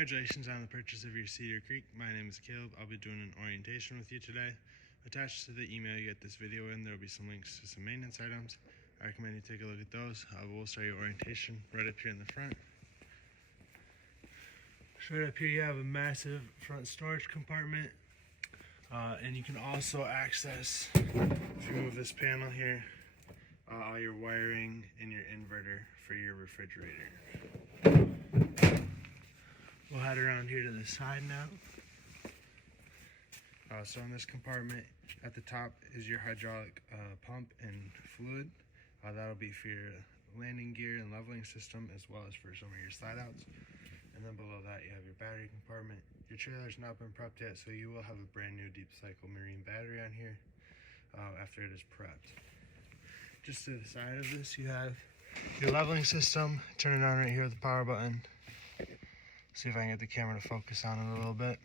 Congratulations on the purchase of your Cedar Creek. My name is Caleb. I'll be doing an orientation with you today. Attached to the email you get this video in, there will be some links to some maintenance items. I recommend you take a look at those. We'll start your orientation right up here in the front. So right up here you have a massive front storage compartment. And you can also access, if you move this panel here, all your wiring and your inverter for your refrigerator. We'll head around here to the side now. So in this compartment, at the top is your hydraulic pump and fluid. That'll be for your landing gear and leveling system, as well as for some of your slide outs. And then below that you have your battery compartment. Your trailer's not been prepped yet, so you will have a brand new deep cycle marine battery on here after it is prepped. Just to the side of this you have your leveling system. Turn it on right here with the power button. See if I can get the camera to focus on it a little bit.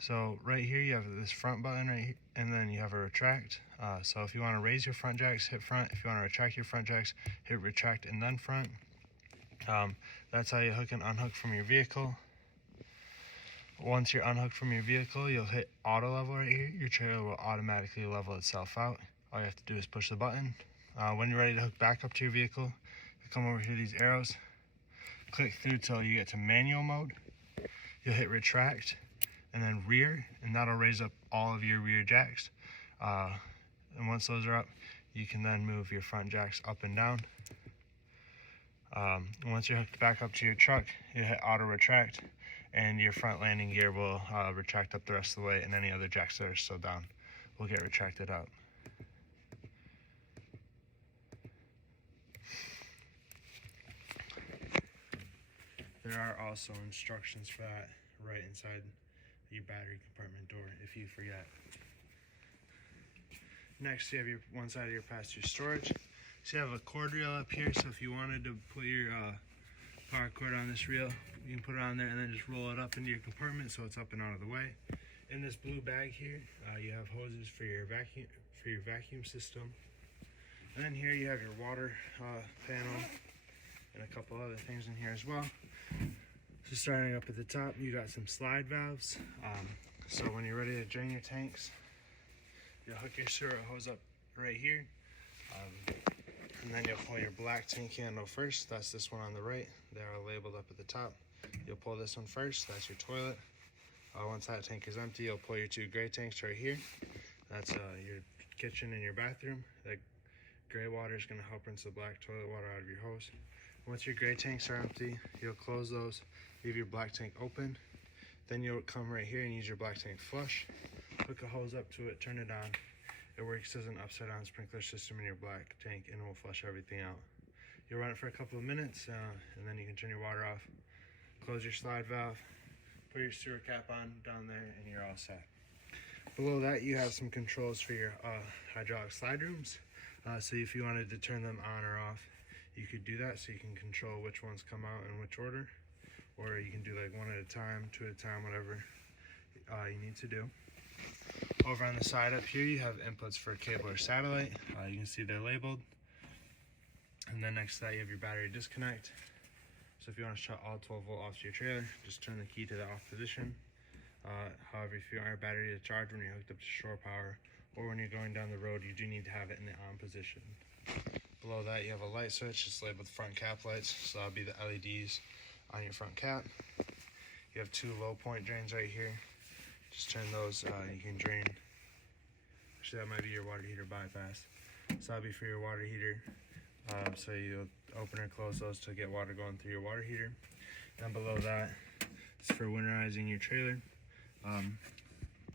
So right here you have this front button right here, and then you have a retract. So if you want to raise your front jacks, hit front. If you want to retract your front jacks, hit retract and then front. That's how you hook and unhook from your vehicle. Once you're unhooked from your vehicle, you'll hit auto level right here. Your trailer will automatically level itself out. All you have to do is push the button. When you're ready to hook back up to your vehicle, you come over here to these arrows, click through till you get to manual mode. You'll hit retract and then rear, and that'll raise up all of your rear jacks. And once those are up, you can then move your front jacks up and down. Once you're hooked back up to your truck, you hit auto retract, and your front landing gear will retract up the rest of the way, and any other jacks that are still down will get retracted up. There are also instructions for that right inside your battery compartment door if you forget. Next, you have your one side of your pass-through storage. So you have a cord reel up here, so if you wanted to put your power cord on this reel, you can put it on there and then just roll it up into your compartment so it's up and out of the way. In this blue bag here, you have hoses for your vacuum system. And then here you have your water panel and a couple other things in here as well. So starting up at the top, you got some slide valves. So when you're ready to drain your tanks, you'll hook your sewer hose up right here. And then you'll pull your black tank handle first. That's this one on the right. They are labeled up at the top. You'll pull this one first. That's your toilet. Once that tank is empty, you'll pull your two gray tanks right here. That's your kitchen and your bathroom. The gray water is going to help rinse the black toilet water out of your hose. Once your gray tanks are empty, you'll close those, leave your black tank open. Then you'll come right here and use your black tank flush. Hook a hose up to it, turn it on. It works as an upside down sprinkler system in your black tank, and it will flush everything out. You'll run it for a couple of minutes, and then you can turn your water off. Close your slide valve, put your sewer cap on down there, and you're all set. Below that, you have some controls for your hydraulic slide rooms. So if you wanted to turn them on or off, you could do that, so you can control which ones come out in which order, or you can do like one at a time, two at a time, whatever you need to do. Over on the side up here, you have inputs for cable or satellite. You can see they're labeled. And then next to that, you have your battery disconnect. So if you want to shut all 12 volt off to your trailer, just turn the key to the off position. However, if you want your battery to charge when you're hooked up to shore power, or when you're going down the road, you do need to have it in the on position. Below that, you have a light switch. It's labeled front cap lights, so that'll be the LEDs on your front cap. You have two low point drains right here. Just turn those, you can drain. Actually, that might be your water heater bypass. So that'll be for your water heater. So you'll open or close those to get water going through your water heater. And below that, it's for winterizing your trailer.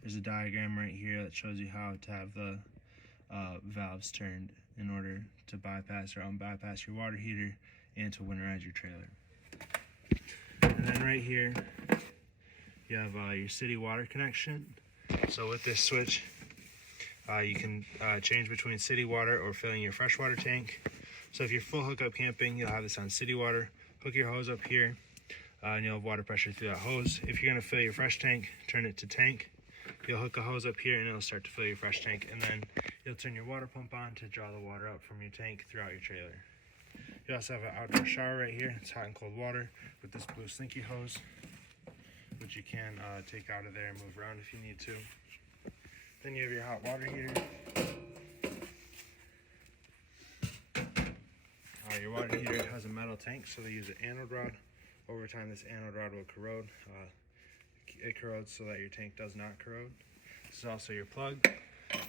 There's a diagram right here that shows you how to have the valves turned in order to bypass or unbypass your water heater and to winterize your trailer. And then right here, you have your city water connection. So with this switch, you can change between city water or filling your freshwater tank. So if you're full hookup camping, you'll have this on city water. Hook your hose up here, and you'll have water pressure through that hose. If you're gonna fill your fresh tank, turn it to tank. You'll hook a hose up here and it'll start to fill your fresh tank, and then you'll turn your water pump on to draw the water up from your tank throughout your trailer. You also have an outdoor shower right here. It's hot and cold water with this blue slinky hose, which you can take out of there and move around if you need to. Then you have your hot water heater. Your water heater has a metal tank, so they use an anode rod. Over time, this anode rod will corrode. It corrodes so that your tank does not corrode. This is also your plug.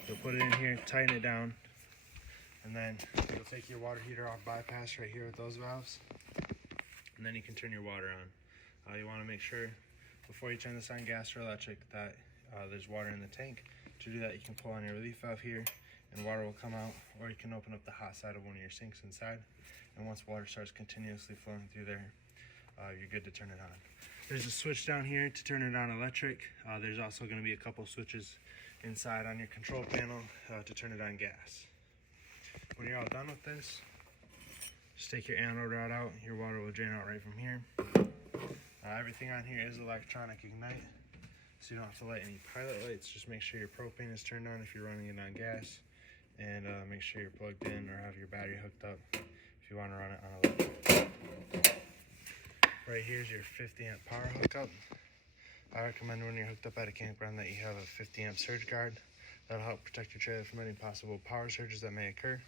You'll put it in here, tighten it down, and then you'll take your water heater off bypass right here with those valves, and then you can turn your water on. You want to make sure before you turn this on, gas or electric, that there's water in the tank. To do that, you can pull on your relief valve here, and water will come out, or you can open up the hot side of one of your sinks inside, and once water starts continuously flowing through there, you're good to turn it on. There's a switch down here to turn it on electric. There's also going to be a couple switches inside on your control panel to turn it on gas. When you're all done with this, just take your anode rod out. Your water will drain out right from here. Everything on here is electronic ignite, so you don't have to light any pilot lights. Just make sure your propane is turned on if you're running it on gas, and make sure you're plugged in or have your battery hooked up if you want to run it on electric. Right here is your 50 amp power hookup. I recommend when you're hooked up at a campground that you have a 50 amp surge guard. That'll help protect your trailer from any possible power surges that may occur.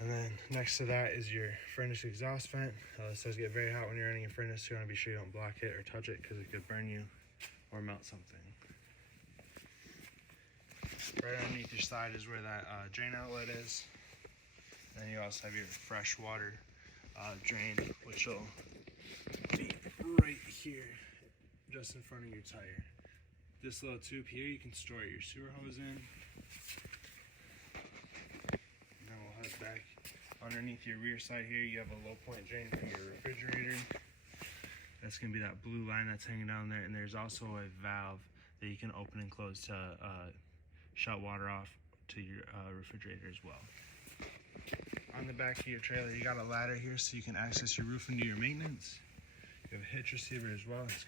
And then next to that is your furnace exhaust vent. This does get very hot when you're running your furnace, so you want to be sure you don't block it or touch it because it could burn you or melt something. Right underneath your side is where that drain outlet is. And then you also have your fresh water drain, which will be right here, just in front of your tire. This little tube here, you can store your sewer hose in. And then we'll head back. Underneath your rear side here, you have a low point drain for your refrigerator. That's going to be that blue line that's hanging down there. And there's also a valve that you can open and close to shut water off to your refrigerator as well. On the back of your trailer, you got a ladder here so you can access your roof and do your maintenance. You have a hitch receiver as well. It's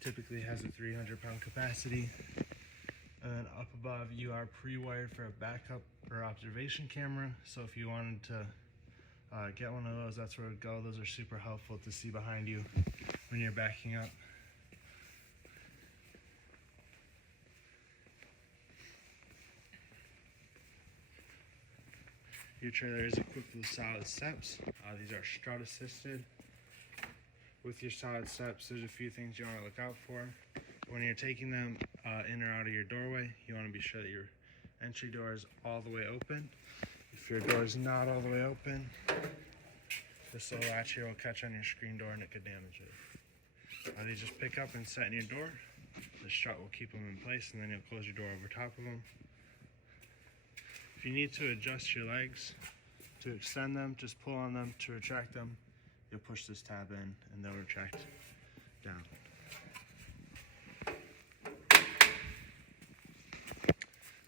typically has a 300-pound capacity. And then up above, you are pre-wired for a backup or observation camera. So if you wanted to get one of those, that's where it would go. Those are super helpful to see behind you when you're backing up. Your trailer is equipped with solid steps. These are strut assisted. With your solid steps, there's a few things you want to look out for. When you're taking them in or out of your doorway, you want to be sure that your entry door is all the way open. If your door is not all the way open, this little latch here will catch on your screen door and it could damage it. They just pick up and set in your door. The strut will keep them in place, and then you'll close your door over top of them. If you need to adjust your legs to extend them, just pull on them. To retract them, you'll push this tab in and they'll retract down.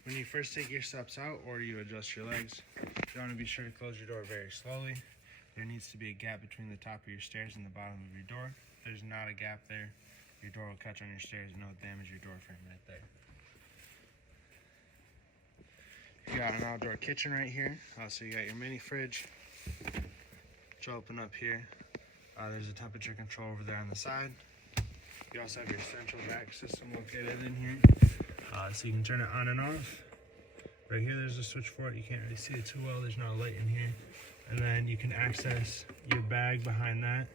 When you first take your steps out or you adjust your legs, you want to be sure to close your door very slowly. There needs to be a gap between the top of your stairs and the bottom of your door. If there's not a gap there, your door will catch on your stairs and it'll damage your door frame right there. You got an outdoor kitchen right here. So you got your mini fridge, which will open up here. There's a temperature control over there on the side. You also have your central vac system located in here. So you can turn it on and off. Right here there's a switch for it. You can't really see it too well. There's no light in here. And then you can access your bag behind that.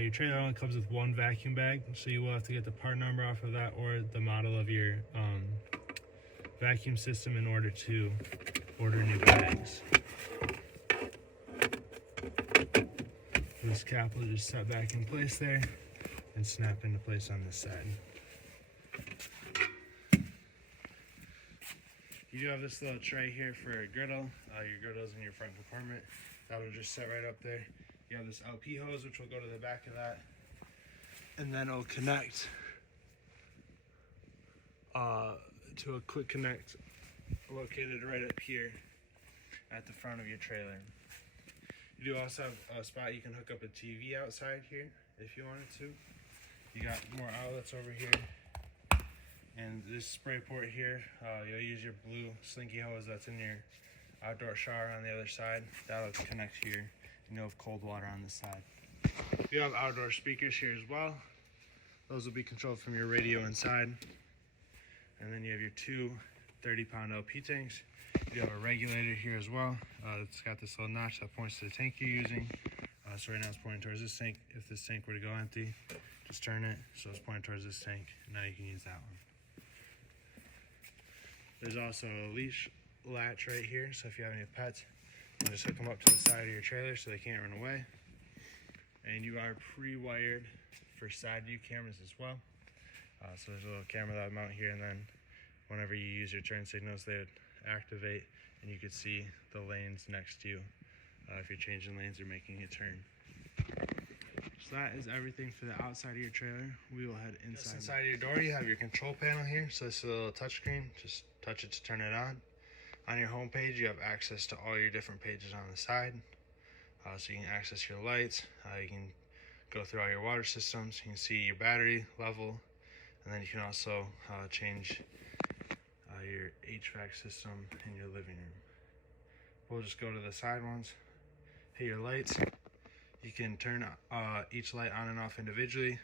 Your trailer only comes with one vacuum bag, so you will have to get the part number off of that or the model of your vacuum system in order to order new bags. This cap will just set back in place there and snap into place on this side. You do have this little tray here for a griddle. Your griddle's in your front compartment. That'll just set right up there. You have this LP hose, which will go to the back of that, and then it'll connect to a quick connect located right up here at the front of your trailer. You do also have a spot you can hook up a TV outside here if you wanted to. You got more outlets over here, and this spray port here, you'll use your blue slinky hose that's in your outdoor shower on the other side. That'll connect here, and you'll have cold water on this side. You have outdoor speakers here as well. Those will be controlled from your radio inside. And then you have your two 30-pound LP tanks. You have a regulator here as well. It's got this little notch that points to the tank you're using. So right now it's pointing towards this tank. If this tank were to go empty, just turn it so it's pointing towards this tank. Now you can use that one. There's also a leash latch right here, so if you have any pets, you can just hook them up to the side of your trailer so they can't run away. And you are pre-wired for side view cameras as well. So there's a little camera that would mount here, and then whenever you use your turn signals, they would activate and you could see the lanes next to you if you're changing lanes or making a turn. So that is everything for the outside of your trailer. We will head inside. Just inside of your door, you have your control panel here. So this is a little touch screen. Just touch it to turn it on. On your home page, you have access to all your different pages on the side. So you can access your lights. You can go through all your water systems. You can see your battery level. And then you can also change your HVAC system in your living room. We'll just go to the side ones. Hit your lights. You can turn each light on and off individually.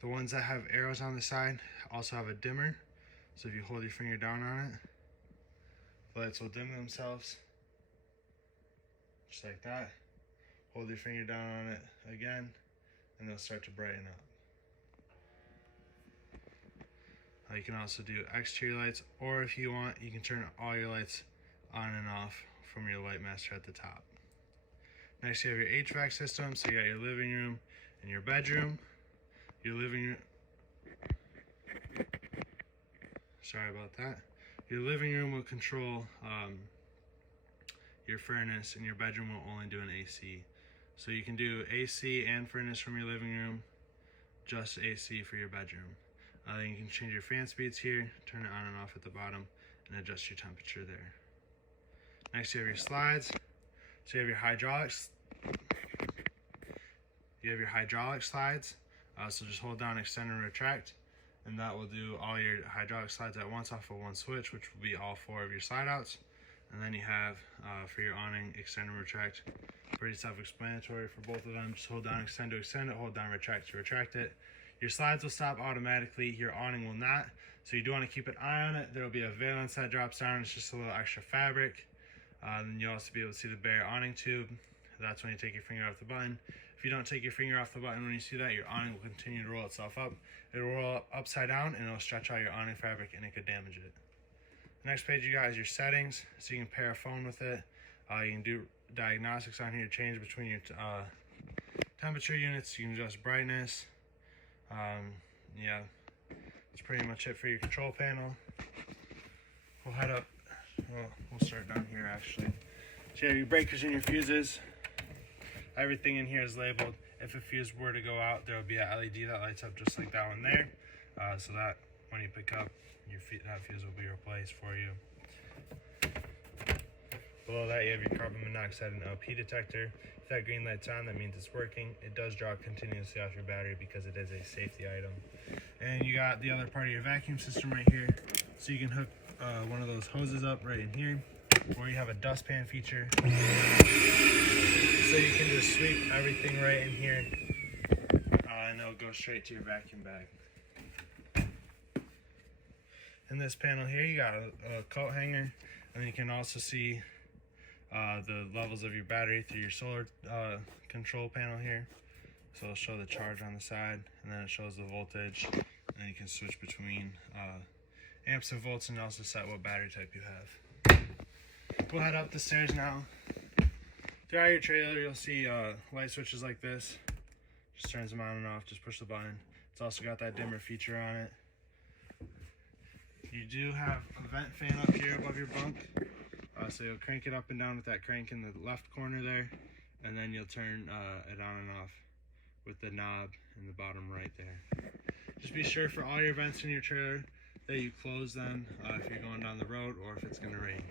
The ones that have arrows on the side also have a dimmer. So if you hold your finger down on it, the lights will dim themselves. Just like that. Hold your finger down on it again, and they'll start to brighten up. You can also do exterior lights, or if you want, you can turn all your lights on and off from your light master at the top. Next, you have your HVAC system. So you got your living room and your bedroom. Your living room. Sorry about that. Your living room will control your furnace, and your bedroom will only do an AC. So you can do AC and furnace from your living room, just AC for your bedroom. Then you can change your fan speeds here, turn it on and off at the bottom, and adjust your temperature there. Next, you have your slides. So you have your hydraulics. You have your hydraulic slides. So just hold down, extend, and retract, and that will do all your hydraulic slides at once off of one switch, which will be all 4 of your slide outs. And then you have for your awning, extend and retract. Pretty self-explanatory for both of them. Just hold down, extend to extend it, hold down, retract to retract it. Your slides will stop automatically, your awning will not. So you do want to keep an eye on it. There will be a valance that drops down. It's just a little extra fabric. Then you'll also be able to see the bare awning tube. That's when you take your finger off the button. If you don't take your finger off the button when you see that, your awning will continue to roll itself up. It'll roll up upside down, and it'll stretch out your awning fabric, and it could damage it. The next page you got is your settings. So you can pair a phone with it. You can do diagnostics on here, change between your temperature units. You can adjust brightness. Yeah, that's pretty much it for your control panel. We'll head up. Well, we'll start down here actually. So you have your breakers and your fuses. Everything in here is labeled. If a fuse were to go out, there will be a LED that lights up just like that one there. So that when you pick up, that fuse will be replaced for you. Below that, you have your carbon monoxide and LP detector. If that green light's on, that means it's working. It does draw continuously off your battery because it is a safety item. And you got the other part of your vacuum system right here. So you can hook one of those hoses up right in here, or you have a dustpan feature. So you can just sweep everything right in here, and it'll go straight to your vacuum bag. In this panel here, you got a coat hanger, and you can also see the levels of your battery through your solar control panel here. So it'll show the charge on the side, and then it shows the voltage, and then you can switch between amps and volts, and also set what battery type you have. We'll head up the stairs now. Throughout your trailer, you'll see light switches like this. Just turns them on and off, just push the button. It's also got that dimmer feature on it. You do have a vent fan up here above your bunk. So you'll crank it up and down with that crank in the left corner there, and then you'll turn it on and off with the knob in the bottom right there. Just be sure for all your vents in your trailer that you close them if you're going down the road or if it's going to rain.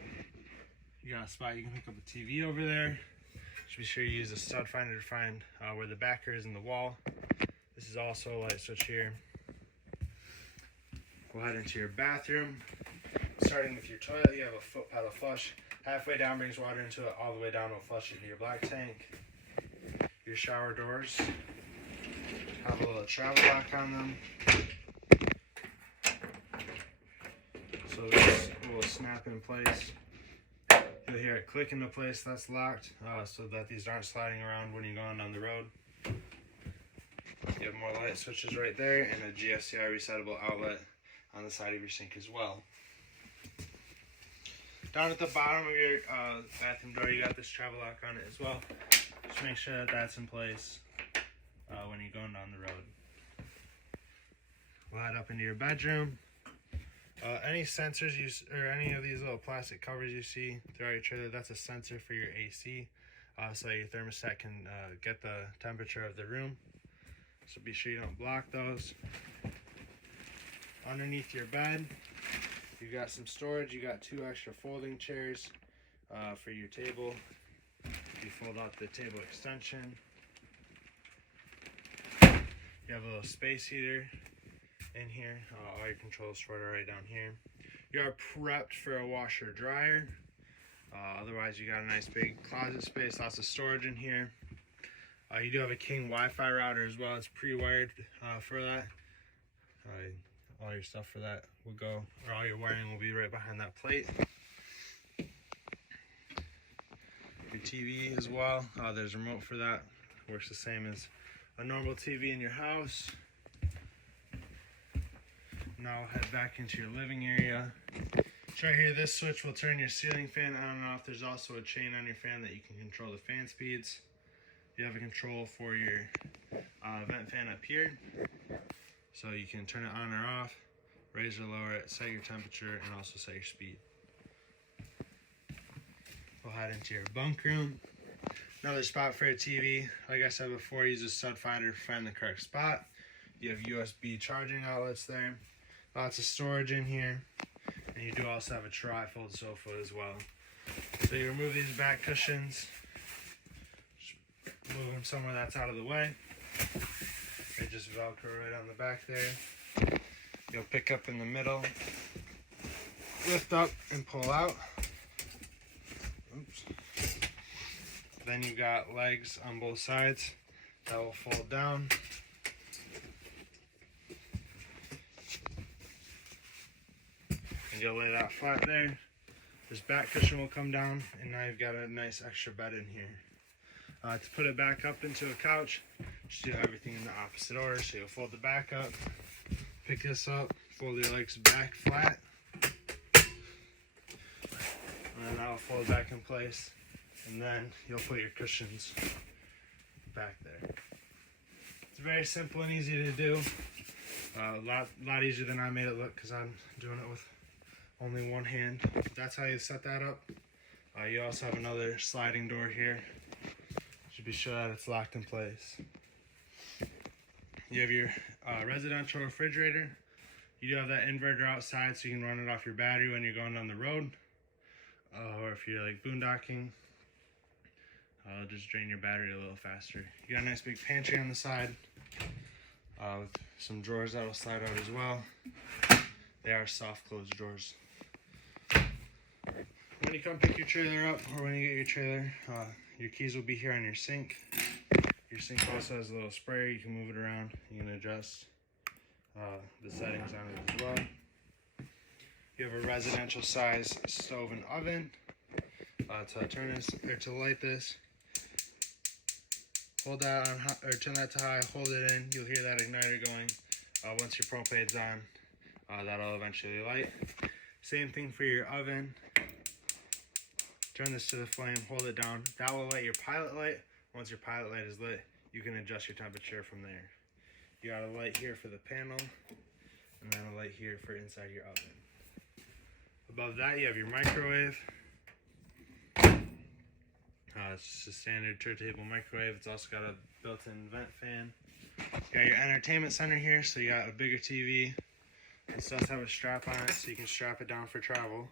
You got a spot you can hook up a TV over there. Just be sure you use a stud finder to find where the backer is in the wall. This is also a light switch here. We'll head into your bathroom. Starting with your toilet, you have a foot pedal flush. Halfway down brings water into it, all the way down will flush it into your black tank. Your shower doors have a little travel lock on them. So this will snap in place. You'll hear it click into place. That's locked, so that these aren't sliding around when you're going down the road. You have more light switches right there and a GFCI resettable outlet on the side of your sink as well. Down at the bottom of your bathroom door, you got this travel lock on it as well. Just make sure that that's in place when you're going down the road. We'll head up into your bedroom. Any sensors or any of these little plastic covers you see throughout your trailer, that's a sensor for your AC, so your thermostat can get the temperature of the room. So be sure you don't block those. Underneath your bed, you got some storage. You got 2 extra folding chairs for your table. You fold out the table extension. You have a little space heater in here. All your controls for it are right down here. You are prepped for a washer dryer. Otherwise, you got a nice big closet space, lots of storage in here. You do have a King Wi-Fi router as well. It's pre-wired for that. All your stuff for that will go, or all your wiring will be right behind that plate. Your TV as well. There's a remote for that. Works the same as a normal TV in your house. Now we'll head back into your living area. So right here, this switch will turn your ceiling fan on and off. There's also a chain on your fan that you can control the fan speeds. You have a control for your vent fan up here, so you can turn it on or off, raise or lower it, set your temperature, and also set your speed. We'll head into your bunk room. Another spot for a TV. Like I said before, use a stud finder to find the correct spot. You have USB charging outlets there. Lots of storage in here. And you do also have a tri-fold sofa as well. So you remove these back cushions. Move them somewhere that's out of the way. They just Velcro right on the back there. You'll pick up in the middle, lift up and pull out. Oops. Then you got legs on both sides that will fold down. And you'll lay that flat there. This back cushion will come down, and now you've got a nice extra bed in here. To put it back up into a couch, just do everything in the opposite order. So you'll fold the back up, pick this up, fold your legs back flat, and then that'll fold back in place, and then you'll put your cushions back there. It's very simple and easy to do. A lot easier than I made it look, because I'm doing it with only one hand. That's how you set that up. You also have another sliding door here. Be sure that it's locked in place. You have your residential refrigerator. You do have that inverter outside, so you can run it off your battery when you're going down the road, or if you're like boondocking, it'll just drain your battery a little faster. You got a nice big pantry on the side with some drawers that will slide out as well. They are soft close drawers. When you come pick your trailer up, or when you get your trailer, your keys will be here on your sink. Your sink also has a little sprayer. You can move it around. You can adjust the settings on it as well. You have a residential size stove and oven. To turn this or to light this, hold that on high, or turn that to high. Hold it in. You'll hear that igniter going. Once your propane's on, that'll eventually light. Same thing for your oven. Turn this to the flame, hold it down. That will light your pilot light. Once your pilot light is lit, you can adjust your temperature from there. You got a light here for the panel, and then a light here for inside your oven. Above that, you have your microwave. It's just a standard turntable microwave. It's also got a built-in vent fan. You got your entertainment center here, so you got a bigger TV. This does have a strap on it, so you can strap it down for travel.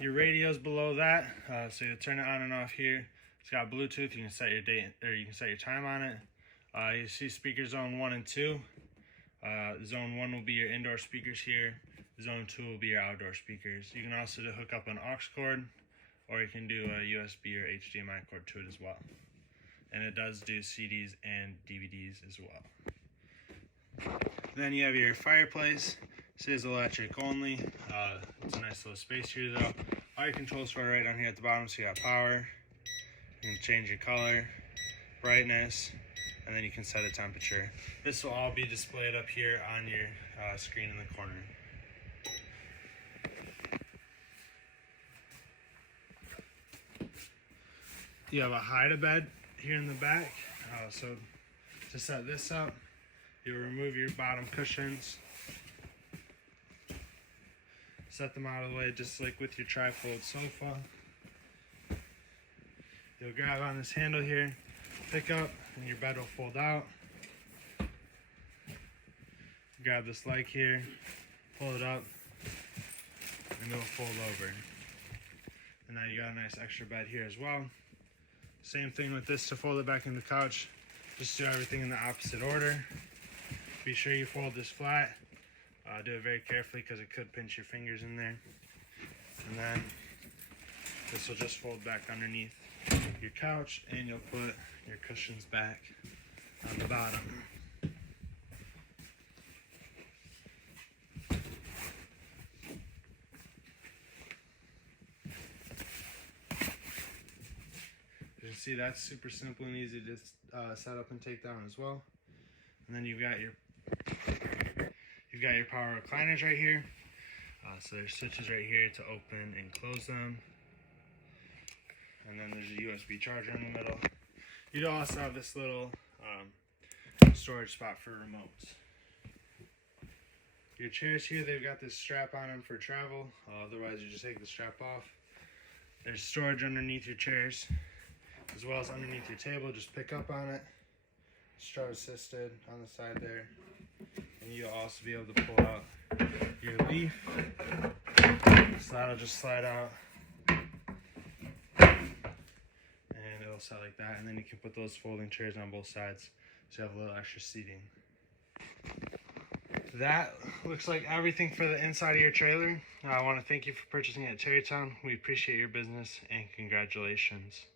Your radio's below that, so you turn it on and off here. It's got Bluetooth. You can set your date, or you can set your time on it. You see speaker zone 1 and 2. Zone 1 will be your indoor speakers here. Zone 2 will be your outdoor speakers. You can also hook up an aux cord, or you can do a USB or HDMI cord to it as well. And it does do CDs and DVDs as well. Then you have your fireplace. This is electric only. It's a nice little space here though. All your controls are right down here at the bottom, so you got power. You can change your color, brightness, and then you can set a temperature. This will all be displayed up here on your screen in the corner. You have a hide-a-bed here in the back. So to set this up, you'll remove your bottom cushions, set them out of the way just like with your tri-fold sofa. You'll grab on this handle here, pick up, and your bed will fold out. Grab this leg here, pull it up, and it'll fold over. And now you got a nice extra bed here as well. Same thing with this to fold it back in the couch. Just do everything in the opposite order. Be sure you fold this flat. Do it very carefully because it could pinch your fingers in there. And then this will just fold back underneath your couch, and you'll put your cushions back on the bottom. You can see that's super simple and easy to set up and take down as well. And then you've got your power recliners right here. So there's switches right here to open and close them. And then there's a USB charger in the middle. You also have this little storage spot for remotes. Your chairs here, they've got this strap on them for travel. Otherwise, you just take the strap off. There's storage underneath your chairs, as well as underneath your table. Just pick up on it. Strut assisted on the side there. And you'll also be able to pull out your leaf. So that'll just slide out. And it'll set like that. And then you can put those folding chairs on both sides, so you have a little extra seating. That looks like everything for the inside of your trailer. I want to thank you for purchasing it at Terrytown. We appreciate your business, and congratulations.